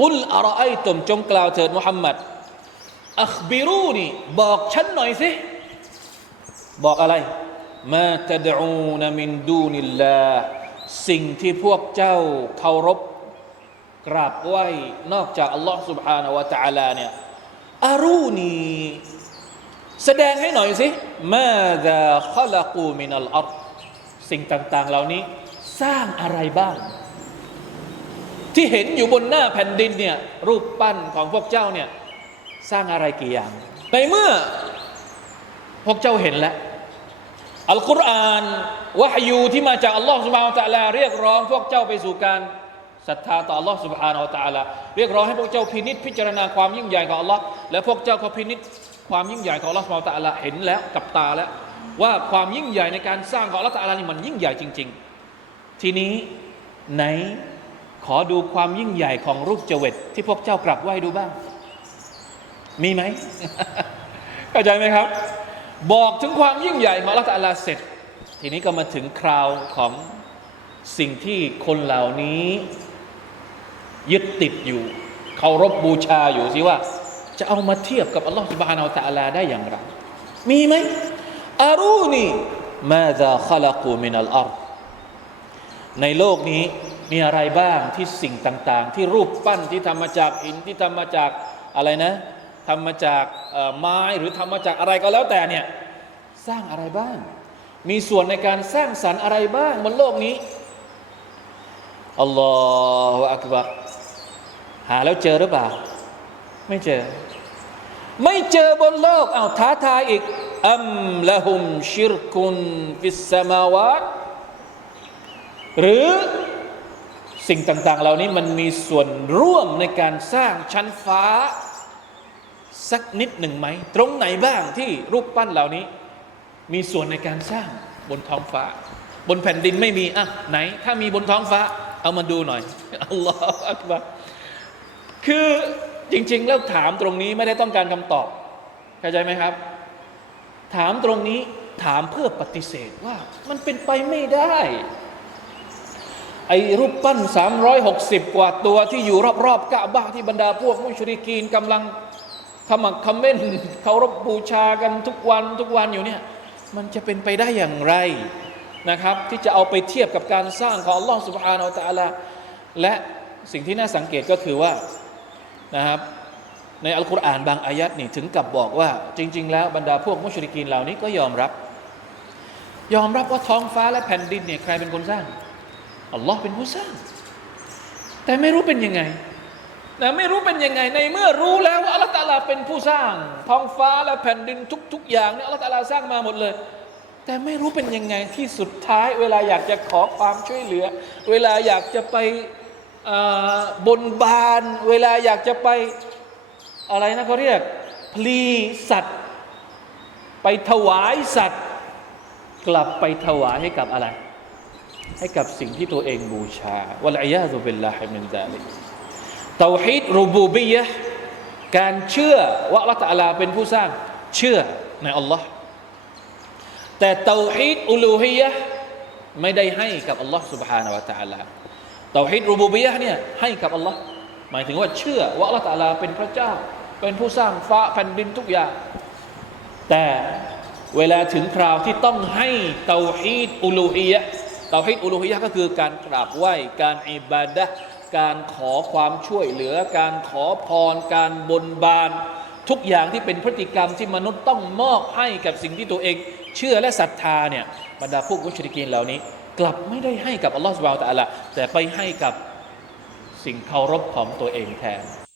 กุลอารอไอตุมจงกล่าวเถิดมุฮัมมัดอัคบิรูนีบอกฉันหน่อยสิ บอกอะไร มาตดอูนมินดูนิลลาสิ่งที่พวกเจ้าเคารพกราบไหว้นอกจากอัลลอฮ์ سبحانه และ تعالى เนี่ยอารูนีแสดงให้หน่อยสิมาดาขลักูมินัลอัรสิ่งต่าง ๆ เหล่านี้สร้างอะไรบ้าง ที่เห็นอยู่บนหน้าแผ่นดินเนี่ยรูปปั้นของพวกเจ้าเนี่ยสร้างอะไรกี่อย่าง ในเมื่อพวกเจ้าเห็นแล้วอัลกุรอานวะฮยูที่มาจากอัลลอฮ์สุบฮานตะลาเรียกร้องพวกเจ้าไปสู่การศรัทธาต่ออัลลอฮ์สุบฮานตะลาเรียกร้องให้พวกเจ้าพินิษพิจารณาความยิ่งใหญ่ของอัลลอฮ์และพวกเจ้าก็พินิษความยิ่งใหญ่ของอัลลอฮ์สุบฮานตะลาเห็นแล้วกับตาแล้ว ว่าความยิ่งใหญ่ในการสร้างของอัลลอฮ์ตะลานี่มันยิ่งใหญ่จริง ๆ ทีนี้ไหน ขอดูความยิ่งใหญ่ของรูปเจเวตที่พวกเจ้ากราบไหว้ดูบ้าง มีไหมเข้าใจไหมครับ บอกถึงความยิ่งใหญ่ของอัลลอฮฺตะอาลาเสร็จ ทีนี้ก็มาถึงคราวของสิ่งที่คนเหล่านี้ยึดติดอยู่เคารพบูชาอยู่สิว่า จะเอามาเทียบกับอัลลอฮฺสุบฮานาอัลตะอาลาได้อย่างไร มีไหมอารูนีมาซาขลักูมินัลอัรในโลกนี้ มีอะไรบ้างที่สิ่งต่างๆ ที่รูปปั้นที่ทำมาจากหินที่ทำมาจากอะไรนะทำมาจากไม้หรือทำมาจากอะไรก็แล้วแต่เนี่ยสร้างอะไรบ้าง มีส่วนในการสร้างสรรค์อะไรบ้างบนโลกนี้อัลลอฮฺอักบัรหาแล้วเจอหรือเปล่า ไม่เจอ ไม่เจอบนโลกเอาท้าทายอีกอัมละหุมชิรกุนฟิสสมาวาหรือ สิ่งต่างๆ เหล่านี้มันมีส่วนร่วมในการสร้างชั้นฟ้า สักนิดหนึ่งไหม ตรงไหนบ้างที่รูปปั้นเหล่านี้ มีส่วนในการสร้างบนท้องฟ้า บนแผ่นดินไม่มีอะไหน ถ้ามีบนท้องฟ้า เอามาดูหน่อยอัลลอฮฺอักบารคือจริง ๆ แล้วถามตรงนี้ไม่ได้ต้องการคำตอบเข้าใจไหมครับ ถามตรงนี้ถามเพื่อปฏิเสธว่ามันเป็นไปไม่ได้ ไอ้รูปปั้น 360 กว่าตัวที่อยู่รอบๆกะบะที่บรรดาพวกมุชริกีนกำลังขมักเขม้นเคารพบูชากันทุกวันทุกวันอยู่เนี่ยมันจะเป็นไปได้อย่างไรนะครับ ที่จะเอาไปเทียบกับการสร้างของอัลลอฮฺสุบฮานาอัลตะอาลาและสิ่งที่น่าสังเกตก็คือว่านะครับในอัลกุรอานบางอายัดนี่ถึงกับบอกว่า จริง ๆ แล้วบรรดาพวกมุชริกีนเหล่านี้ก็ยอมรับ ยอมรับว่าท้องฟ้าและแผ่นดินเนี่ยใครเป็นคนสร้าง อัลลอฮ์เป็นผู้สร้าง แต่ไม่รู้เป็นยังไงนะไม่รู้เป็นยังไงในเมื่อรู้แล้วว่าอัลลอฮฺตาลาเป็นผู้สร้าง ท้องฟ้าและแผ่นดินทุก ๆ อย่างเนี่ยอัลลอฮฺตาลาสร้างมาหมดเลย แต่ไม่รู้เป็นยังไงที่สุดท้าย เวลาอยากจะขอความช่วยเหลือ เวลาอยากจะไปอ่าบนบาน เวลาอยากจะไปอะไรนะเขาเรียกพลีสัตว์ ไปถวายสัตว์ กลับไปถวายให้กับอะไร ให้กับสิ่งที่ตัวเองบูชาวะลัยยาซุบิลลาฮิมินซาลิก เตาฮีดรูบูบียะห์การเชื่อว่าอัลลอฮฺตะอาลาเป็นผู้สร้างเชื่อในอัลลอฮ์แต่เตาฮีดอุลูฮียะห์ไม่ได้ให้กับอัลลอฮ์ سبحانه และ تعالى เตาฮีดรูบูบียะห์เนี่ยให้กับอัลลอฮ์หมายถึงว่าเชื่อว่าอัลลอฮฺตะอาลาเป็นพระเจ้า เป็นผู้สร้างฟ้าแผ่นดินทุกอย่าง แต่เวลาถึงคราวที่ต้องให้เตาฮีดอุลูฮียะห์ เตาฮีดอุลูฮียะก็คือการกราบไหว้การอิบาดะห์การขอความช่วยเหลือ การขอพร การบนบาน ทุกอย่างที่เป็นพฤติกรรมที่มนุษย์ต้องมอบให้กับสิ่งที่ตัวเอง เชื่อและศรัทธาเนี่ยบรรดาพวกมุชริกีนเหล่านี้ กลับไม่ได้ให้กับอัลลอฮฺสุบฮานตะอาลาแต่ไปให้กับสิ่งเคารพของตัวเองแทน